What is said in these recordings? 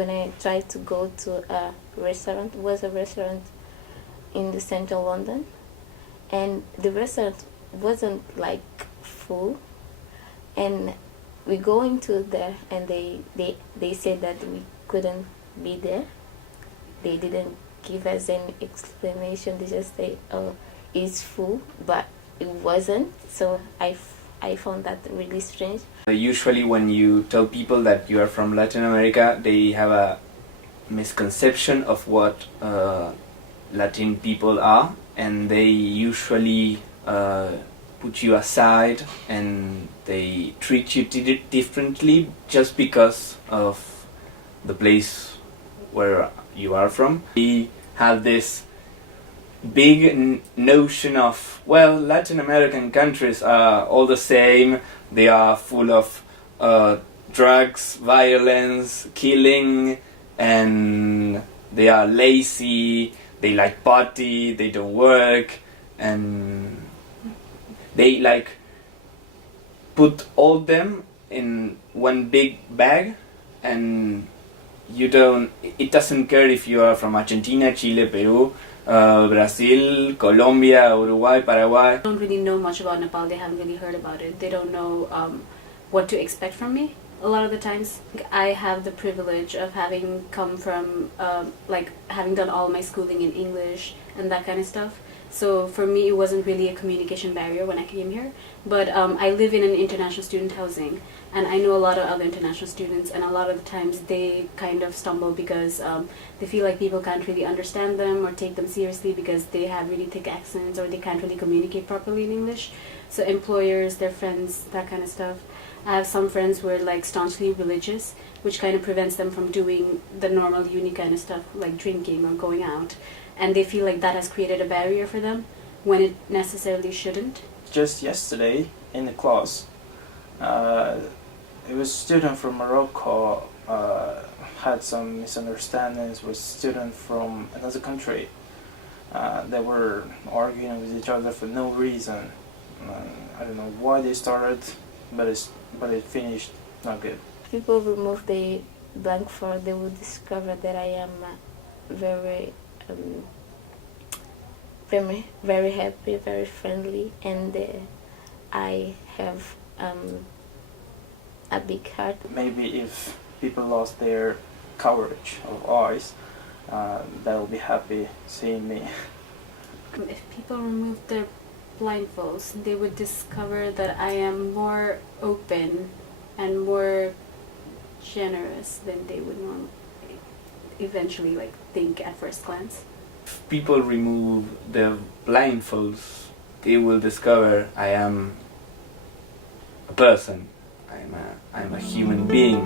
when I tried to go to a restaurant. It was a restaurant in the central London, and the restaurant wasn't like full, and we go into there, and they said that we couldn't be there. They didn't give us any explanation. They just say, oh, it's full, but it wasn't. So I found that really strange. Usually when you tell people that you are from Latin America, they have a misconception of what Latin people are, and they usually put you aside and they treat you differently just because of the place where you are from. We have this big notion of, well, Latin American countries are all the same. They are full of drugs, violence, killing, and they are lazy, they like party, they don't work, and they like put all them in one big bag, and it doesn't care if you are from Argentina, Chile, Peru, Brazil, Colombia, Uruguay, Paraguay. I don't really know much about Nepal. They haven't really heard about it. They don't know what to expect from me. A lot of the times I have the privilege of having come from having done all my schooling in English and that kind of stuff. So for me it wasn't really a communication barrier when I came here. But I live in an international student housing, and I know a lot of other international students, and a lot of the times they kind of stumble because they feel like people can't really understand them or take them seriously because they have really thick accents, or they can't really communicate properly in English. So employers, their friends, that kind of stuff. I have some friends who are like staunchly religious, which kind of prevents them from doing the normal uni kind of stuff like drinking or going out, and they feel like that has created a barrier for them when it necessarily shouldn't. Just yesterday in the class, it was a student from Morocco had some misunderstandings with student from another country. They were arguing with each other for no reason. I don't know why they started, but it finished not good. People remove the blindfold, they will discover that I am very very happy, very friendly, and I have a big heart. Maybe if people lost their coverage of eyes, they'll be happy seeing me. If people removed their blindfolds, they would discover that I am more open and more generous than they would eventually think at first glance. If people remove their blindfolds, they will discover I am a person. I'm a human being.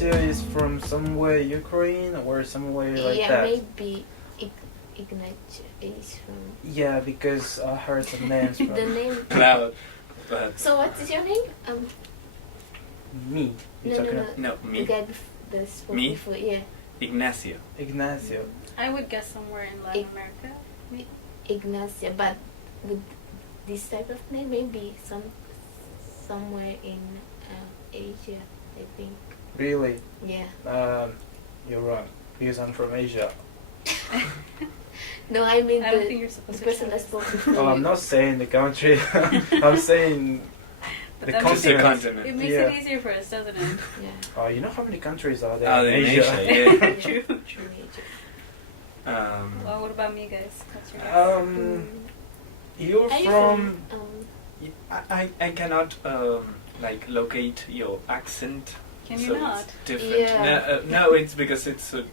Is from somewhere Ukraine or somewhere like yeah, that. Maybe Ignacio is from. Yeah, because I heard some names from The name. No, So what is your name? me. You talking about no, The me. guy that spoke Me? before. Yeah, Ignacio. Ignacio. I would guess somewhere in Latin America. Ignacio, but with this type of name, maybe somewhere in Asia, I think. Really? Yeah. You're wrong. Because I'm from Asia. No, I mean I don't think you're supposed the to person try that this. spoke before. Oh, I'm not saying the country. I'm saying But the that makes The continent. continent. It makes Yeah. it easier for us, doesn't it? Yeah. Oh, you know how many countries are there Oh, in in Asia? Asia, yeah. True. True. Well, what about me, guys? What's your name? You're Are you from... I cannot locate your accent. Can you so not? It's different. Yeah. No, it's because it's a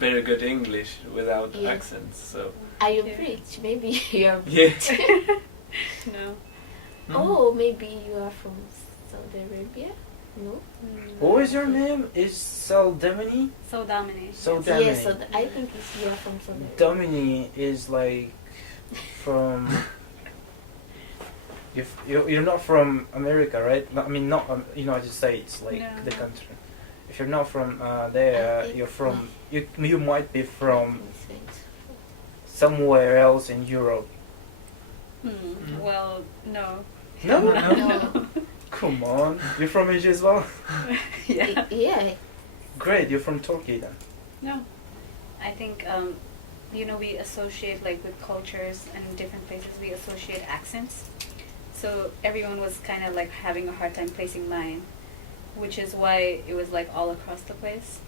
very good English without Yeah. accents. So Are you Yeah. British? Maybe you are. yeah. No. Oh, maybe you are from Saudi Arabia. No. What is your name? Is Saldemini? So dominant. So Yeah. Domini. So I think you are from Saudi Arabia. Domini is like from you're not from America, right? I mean, not United States, like No. the country. If you're not from there, you're from you might be from somewhere else in Europe. Well, no. No, No. Come on, you're from Asia as well. Yeah. Yeah. Great, you're from Turkey then. No. I think, we associate, like, with cultures and different places, we associate accents. So everyone was kind of, like, having a hard time placing mine, which is why it was, like, all across the place.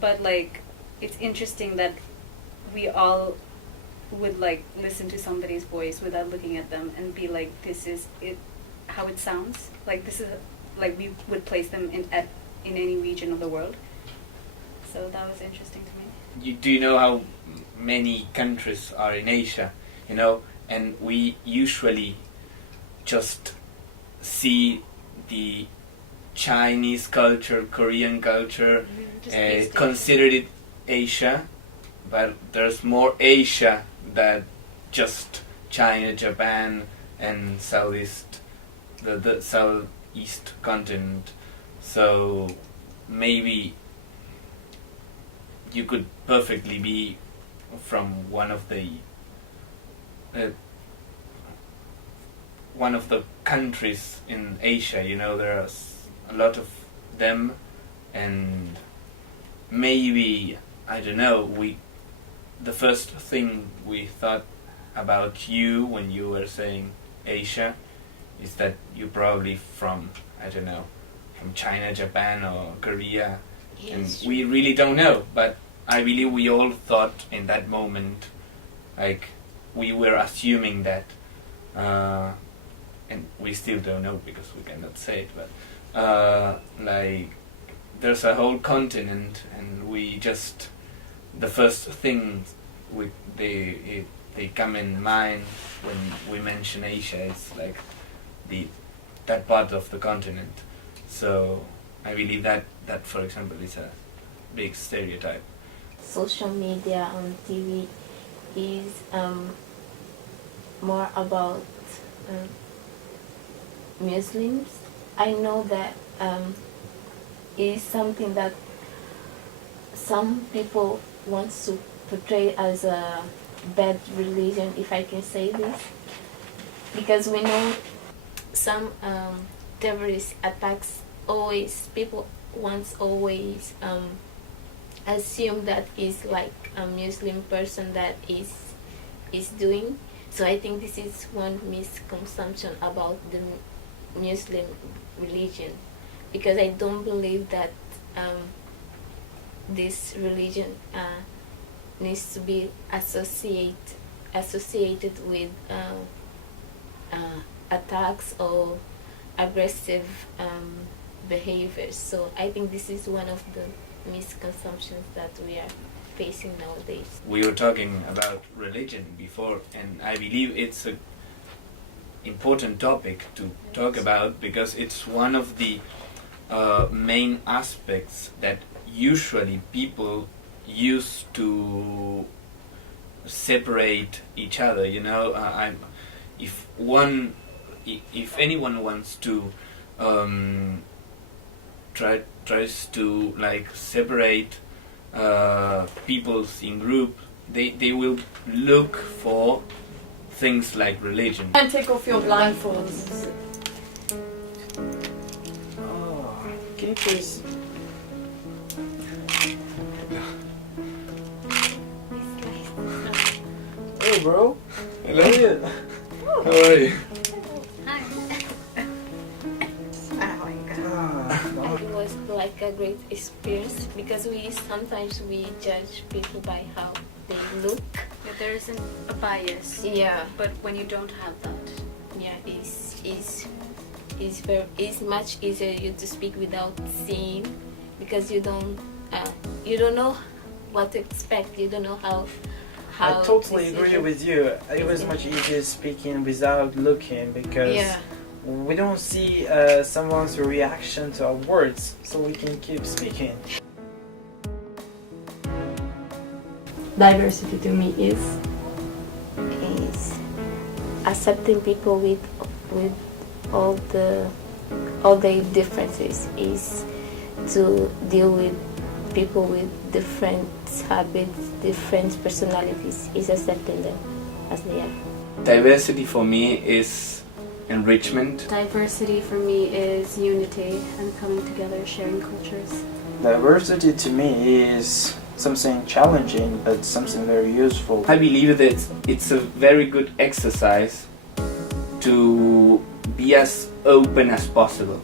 But, like, it's interesting that we all would, like, listen to somebody's voice without looking at them and be like, this is it, how it sounds. Like, this is, like, we would place them in any region of the world. So that was interesting to me. Do you know how many countries are in Asia? And we usually just see the Chinese culture, Korean culture, consider it Asia, but there's more Asia than just China, Japan, and the Southeast continent. So maybe you could perfectly be from one of the countries in Asia. There are a lot of them, and maybe, I don't know, the first thing we thought about you when you were saying Asia is that you're probably from, I don't know, from China, Japan, or Korea. Yes. And we really don't know, but I believe we all thought in that moment, like, we were assuming that, and we still don't know because we cannot say it, but like, there's a whole continent, and we just, the first thing they come in mind when we mention Asia is like that part of the continent. So I believe that for example is a big stereotype. Social media on TV is more about Muslims. I know that it is something that some people want to portray as a bad religion, if I can say this, because we know some terrorist attacks people always assume that is like a Muslim person that is doing. So I think this is one misconception about the Muslim religion, because I don't believe that this religion needs to be associated with attacks or aggressive behaviors. So I think this is one of the misconceptions that we are facing nowadays. We were talking about religion before, and I believe it's an important topic to talk about, because it's one of the main aspects that usually people use to separate each other. If anyone wants to tries to like separate peoples in group, they will look for things like religion. And take off your blindfolds. Oh, can you please? Hey, bro. Hello. How are you? How are you? Hi. It was like a great experience, because sometimes we judge people by how they look. But there isn't a bias. Yeah. But when you don't have that, Yeah, it's much easier you to speak without seeing, because you don't know what to expect. You don't know how. I totally agree with you. It was much easier speaking without looking, because we don't see someone's reaction to our words, so we can keep speaking. Diversity to me is accepting people with all the differences is to deal with people with different habits, different personalities, is accepting them as they are. Diversity for me is enrichment. Diversity for me is unity and coming together, sharing cultures. Diversity to me is something challenging, but something very useful. I believe that it's a very good exercise to be as open as possible,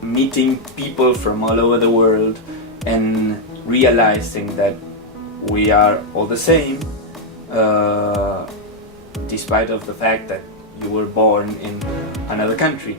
meeting people from all over the world and realizing that we are all the same, despite of the fact that you were born in another country.